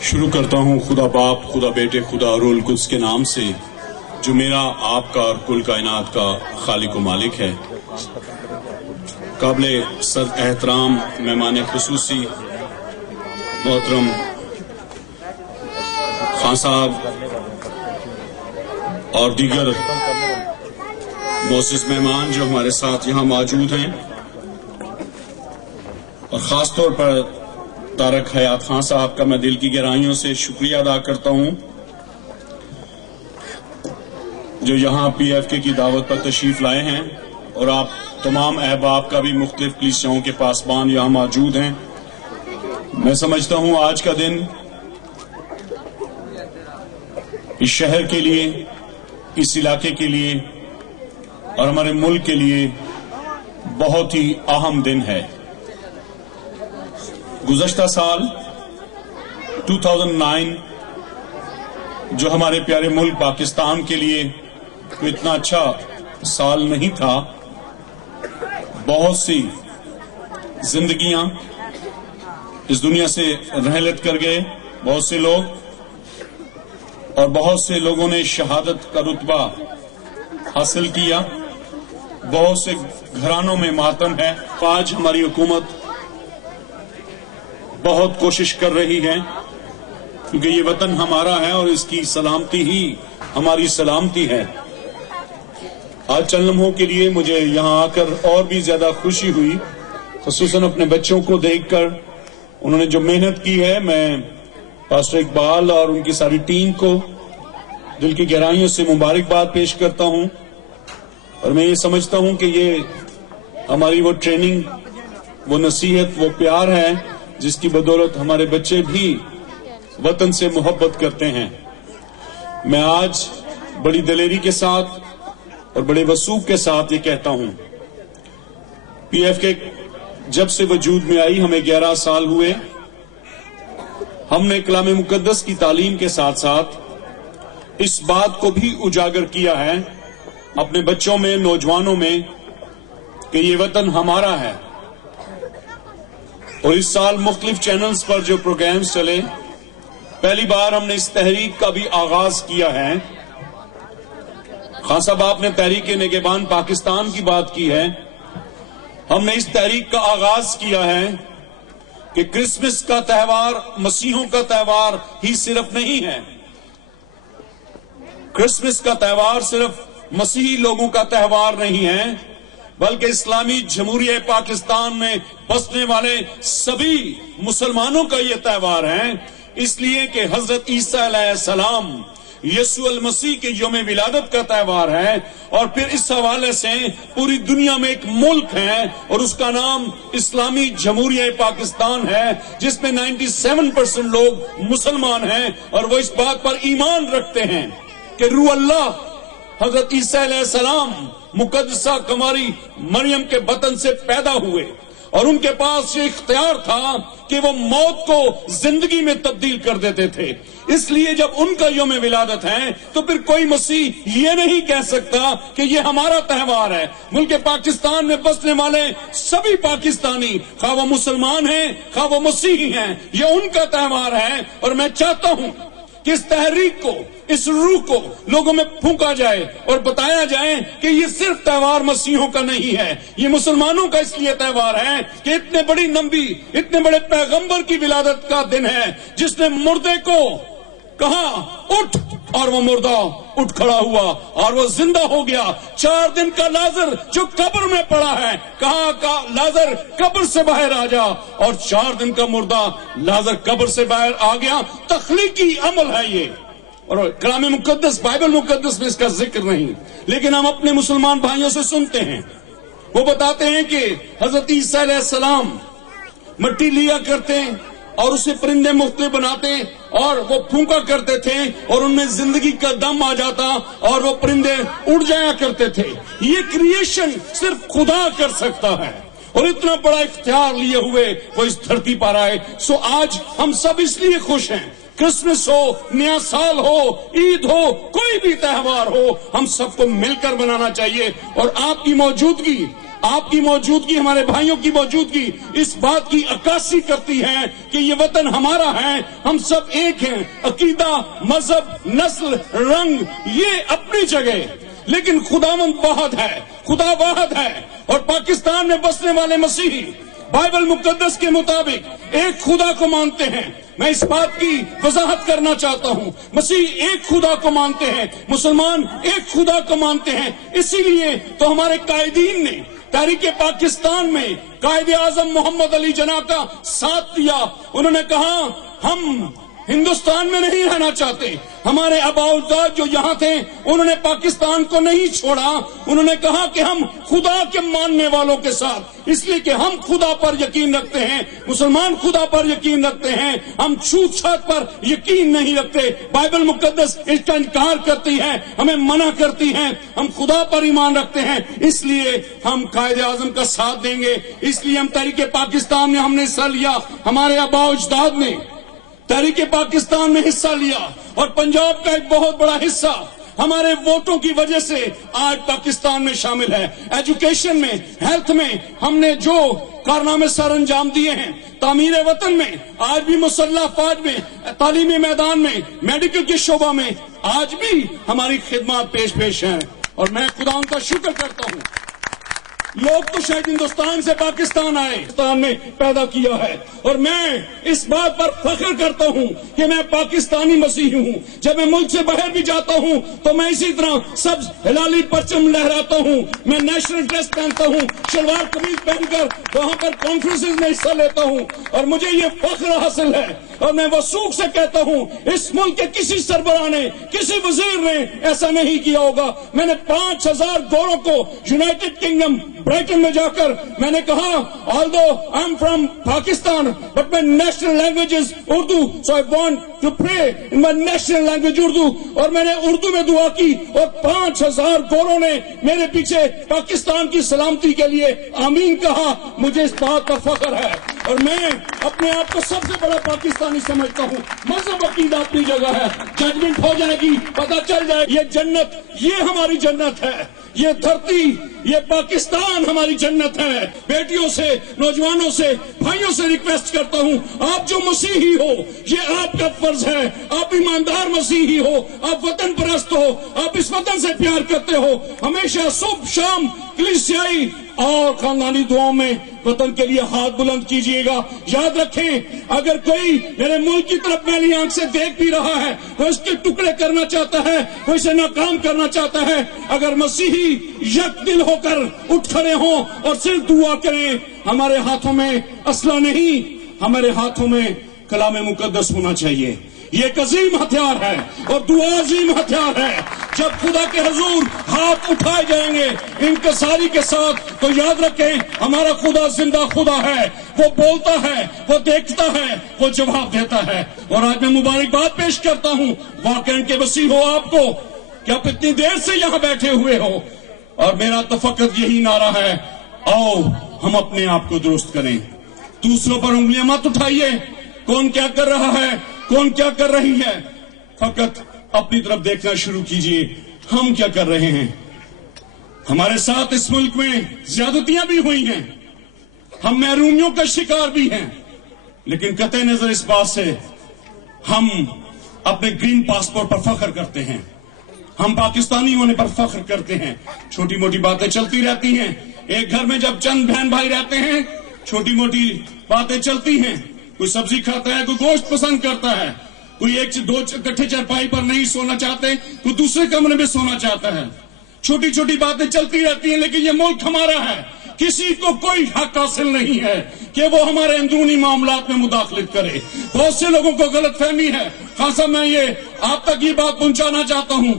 شروع کرتا ہوں خدا باپ، خدا بیٹے، خدا روح القدس کے نام سے، جو میرا، آپ کا اور کل کائنات کا خالق و مالک ہے۔ قابل صد احترام مہمان خصوصی محترم خان صاحب اور دیگر معزز مہمان جو ہمارے ساتھ یہاں موجود ہیں، اور خاص طور پر طارق حیات خان صاحب کا میں دل کی گہرائیوں سے شکریہ ادا کرتا ہوں جو یہاں پی ایف کے کی دعوت پر تشریف لائے ہیں، اور آپ تمام احباب کا بھی مختلف کلیسیاؤں کے پاسبان یہاں موجود ہیں۔ میں سمجھتا ہوں آج کا دن اس شہر کے لیے، اس علاقے کے لیے اور ہمارے ملک کے لیے بہت ہی اہم دن ہے۔ گزشتہ سال 2009 جو ہمارے پیارے ملک پاکستان کے لیے اتنا اچھا سال نہیں تھا، بہت سی زندگیاں اس دنیا سے رحلت کر گئے، بہت سے لوگ، اور بہت سے لوگوں نے شہادت کا رتبہ حاصل کیا، بہت سے گھرانوں میں ماتم ہے۔ آج ہماری حکومت بہت کوشش کر رہی ہے کیونکہ یہ وطن ہمارا ہے اور اس کی سلامتی ہی ہماری سلامتی ہے۔ آج چند لمحوں کے لیے مجھے یہاں آ کر اور بھی زیادہ خوشی ہوئی، خصوصاً اپنے بچوں کو دیکھ کر۔ انہوں نے جو محنت کی ہے، میں پاسٹر اقبال اور ان کی ساری ٹیم کو دل کی گہرائیوں سے مبارکباد پیش کرتا ہوں، اور میں یہ سمجھتا ہوں کہ یہ ہماری وہ ٹریننگ، وہ نصیحت، وہ پیار ہے جس کی بدولت ہمارے بچے بھی وطن سے محبت کرتے ہیں۔ میں آج بڑی دلیری کے ساتھ اور بڑے وثوق کے ساتھ یہ کہتا ہوں، پی ایف کے جب سے وجود میں آئی ہمیں 11 سال ہوئے، ہم نے کلام مقدس کی تعلیم کے ساتھ ساتھ اس بات کو بھی اجاگر کیا ہے اپنے بچوں میں، نوجوانوں میں، کہ یہ وطن ہمارا ہے۔ اور اس سال مختلف چینلز پر جو پروگرامز چلے، پہلی بار ہم نے اس تحریک کا بھی آغاز کیا ہے۔ خان صاحب آپ نے تحریک نگہبان پاکستان کی بات کی ہے، ہم نے اس تحریک کا آغاز کیا ہے کہ کرسمس کا تہوار مسیحوں کا تہوار ہی صرف نہیں ہے، کرسمس کا تہوار صرف مسیحی لوگوں کا تہوار نہیں ہے، بلکہ اسلامی جمہوریہ پاکستان میں بسنے والے سبھی مسلمانوں کا یہ تہوار ہے، اس لیے کہ حضرت عیسیٰ علیہ السلام، یسوع المسیح کے یوم ولادت کا تہوار ہے، اور پھر اس حوالے سے پوری دنیا میں ایک ملک ہے اور اس کا نام اسلامی جمہوریہ پاکستان ہے، جس میں 97% لوگ مسلمان ہیں، اور وہ اس بات پر ایمان رکھتے ہیں کہ روح اللہ حضرت عیسیٰ علیہ السلام مقدسہ کماری مریم کے بطن سے پیدا ہوئے، اور ان کے پاس یہ اختیار تھا کہ وہ موت کو زندگی میں تبدیل کر دیتے تھے۔ اس لیے جب ان کا یوم ولادت ہے تو پھر کوئی مسیح یہ نہیں کہہ سکتا کہ یہ ہمارا تہوار ہے۔ ملک پاکستان میں بسنے والے سبھی پاکستانی، خواہ وہ مسلمان ہیں خواہ وہ مسیحی ہیں، یہ ان کا تہوار ہے۔ اور میں چاہتا ہوں کہ اس تحریک کو، اس روح کو لوگوں میں پھونکا جائے اور بتایا جائے کہ یہ صرف تہوار مسیحوں کا نہیں ہے، یہ مسلمانوں کا اس لیے تہوار ہے کہ اتنے بڑی نبی، اتنے بڑے پیغمبر کی ولادت کا دن ہے، جس نے مردے کو کہا اٹھ، اور وہ مردہ اٹھ کھڑا ہوا اور وہ زندہ ہو گیا۔ 4 دن کا لازر جو قبر میں پڑا ہے، کہا لازر قبر سے باہر آ جا، اور 4 دن کا مردہ لازر قبر سے باہر آ گیا۔ تخلیقی عمل ہے یہ، اور کلام مقدس، بائبل مقدس میں اس کا ذکر نہیں، لیکن ہم اپنے مسلمان بھائیوں سے سنتے ہیں، وہ بتاتے ہیں کہ حضرت عیسیٰ علیہ السلام مٹی لیا کرتے اور اسے پرندے مختلف بناتے اور وہ پھونکا کرتے تھے، اور ان میں زندگی کا دم آ جاتا اور وہ پرندے اڑ جایا کرتے تھے۔ یہ کریشن صرف خدا کر سکتا ہے، اور اتنا بڑا اختیار لیے ہوئے وہ اس دھرتی پر آئے۔ سو آج ہم سب اس لیے خوش ہیں، کرسمس ہو، نیا سال ہو، عید ہو، کوئی بھی تہوار ہو، ہم سب کو مل کر منانا چاہیے، اور آپ کی موجودگی، آپ کی موجودگی، ہمارے بھائیوں کی موجودگی اس بات کی عکاسی کرتی ہے کہ یہ وطن ہمارا ہے، ہم سب ایک ہیں، عقیدہ، مذہب، نسل، رنگ یہ اپنی جگہ، لیکن خداوند واحد ہے، خدا واحد ہے، اور پاکستان میں بسنے والے مسیحی بائبل مقدس کے مطابق ایک خدا کو مانتے ہیں۔ میں اس بات کی وضاحت کرنا چاہتا ہوں، مسیح ایک خدا کو مانتے ہیں، مسلمان ایک خدا کو مانتے ہیں۔ اسی لیے تو ہمارے قائدین نے تحریک پاکستان میں قائد اعظم محمد علی جناح کا ساتھ دیا۔ انہوں نے کہا ہم ہندوستان میں نہیں رہنا چاہتے، ہمارے آباء و اجداد جو یہاں تھے انہوں نے پاکستان کو نہیں چھوڑا، انہوں نے کہا کہ ہم خدا کے ماننے والوں کے ساتھ، اس لیے کہ ہم خدا پر یقین رکھتے ہیں، مسلمان خدا پر یقین رکھتے ہیں، ہم چھوت چھات پر یقین نہیں رکھتے۔ بائبل مقدس اس کا انکار کرتی ہے، ہمیں منع کرتی ہے، ہم خدا پر ایمان رکھتے ہیں، اس لیے ہم قائد اعظم کا ساتھ دیں گے۔ اس لیے ہم تحریک پاکستان میں ہم نے حصہ لیا، ہمارے آباء و اجداد نے تحریک پاکستان میں حصہ لیا، اور پنجاب کا ایک بہت بڑا حصہ ہمارے ووٹوں کی وجہ سے آج پاکستان میں شامل ہے۔ ایجوکیشن میں، ہیلتھ میں ہم نے جو کارنامے سر انجام دیے ہیں، تعمیر وطن میں، آج بھی مسلح افواج میں، تعلیمی میدان میں، میڈیکل کے شعبہ میں آج بھی ہماری خدمات پیش ہیں، اور میں خدا ان کا شکر کرتا ہوں۔ لوگ تو شاید ہندوستان سے پاکستان آئے، ہندوستان میں پیدا کیا ہے، اور میں اس بات پر فخر کرتا ہوں کہ میں پاکستانی مسیحی ہوں۔ جب میں ملک سے باہر بھی جاتا ہوں تو میں اسی طرح سبز ہلالی پرچم لہراتا ہوں، میں نیشنل ڈریس پہنتا ہوں، شلوار قمیض پہن کر وہاں پر کانفرنسز میں حصہ لیتا ہوں، اور مجھے یہ فخر حاصل ہے، اور میں وثوق سے کہتا ہوں اس ملک کے کسی سربراہ نے، کسی وزیر نے ایسا نہیں کیا ہوگا۔ میں نے 5000 گوروں کو یونائٹڈ کنگڈم برائٹن میں جا کر میں نے کہا although I'm from Pakistan but my national language is Urdu, so I want to pray in my national language Urdu، اور میں نے اردو میں دعا کی، اور 5000 گوروں نے میرے پیچھے پاکستان کی سلامتی کے لیے آمین کہا۔ مجھے اس بات پر فخر ہے، اور میں اپنے آپ کو سب سے بڑا پاکستانی سمجھتا ہوں۔ مذہب عقیدہ اپنی جگہ ہے، ججمنٹ ہو جائے گی، پتہ چل جائے، یہ جنت، یہ ہماری جنت ہے، یہ دھرتی، یہ پاکستان ہماری جنت ہے۔ بیٹیوں سے، نوجوانوں سے، بھائیوں سے ریکویسٹ کرتا ہوں، آپ جو مسیحی ہو یہ آپ کا فرض ہے، آپ ایماندار مسیحی ہو، آپ وطن پرست ہو، آپ اس وطن سے پیار کرتے ہو، ہمیشہ صبح شام کلیسیائی اور خاندانی دعاؤں میں وطن کے لیے ہاتھ بلند کیجئے گا۔ یاد رکھیں اگر کوئی میرے ملک کی طرف میلی آنکھ سے دیکھ بھی رہا ہے، وہ اس کے ٹکڑے کرنا چاہتا ہے، وہ اسے ناکام کرنا چاہتا ہے، اگر مسیحی یک دل ہو کر اٹھ کھڑے ہوں اور صرف دعا کریں، ہمارے ہاتھوں میں اسلحہ نہیں، ہمارے ہاتھوں میں کلام مقدس ہونا چاہیے۔ یہ ایک عظیم ہتھیار ہے، اور دعا عظیم ہتھیار ہے۔ جب خدا کے حضور ہاتھ اٹھائے جائیں گے انکساری کے ساتھ، تو یاد رکھیں ہمارا خدا زندہ خدا ہے، وہ بولتا ہے، وہ دیکھتا ہے، وہ جواب دیتا ہے۔ اور آج میں مبارکباد پیش کرتا ہوں واقعہ کے مسیح ہو آپ کو کہ آپ اتنی دیر سے یہاں بیٹھے ہوئے ہو، اور میرا تو فقط یہی نعرہ ہے، آؤ ہم اپنے آپ کو درست کریں، دوسروں پر انگلیاں مت اٹھائیے، کون کیا کر رہا ہے، کون کیا کر رہی ہے، فقط اپنی طرف دیکھنا شروع کیجئے، ہم کیا کر رہے ہیں۔ ہمارے ساتھ اس ملک میں زیادتیاں بھی ہوئی ہیں، ہم محرومیوں کا شکار بھی ہیں، لیکن قطع نظر اس بات سے ہم اپنے گرین پاسپورٹ پر فخر کرتے ہیں، ہم پاکستانی ہونے پر فخر کرتے ہیں۔ چھوٹی موٹی باتیں چلتی رہتی ہیں، ایک گھر میں جب چند بہن بھائی رہتے ہیں چھوٹی موٹی باتیں چلتی ہیں، کوئی سبزی کھاتا ہے، کوئی گوشت پسند کرتا ہے، کوئی ایک دو اکٹھے چارپائی پر نہیں سونا چاہتے، کوئی دوسرے کمرے میں سونا چاہتا ہے، چھوٹی چھوٹی باتیں چلتی رہتی ہیں، لیکن یہ ملک ہمارا ہے، کسی کو کوئی حق حاصل نہیں ہے کہ وہ ہمارے اندرونی معاملات میں مداخلت کرے۔ بہت سے لوگوں کو غلط فہمی ہے، خاصا میں یہ آپ تک یہ بات پہنچانا چاہتا ہوں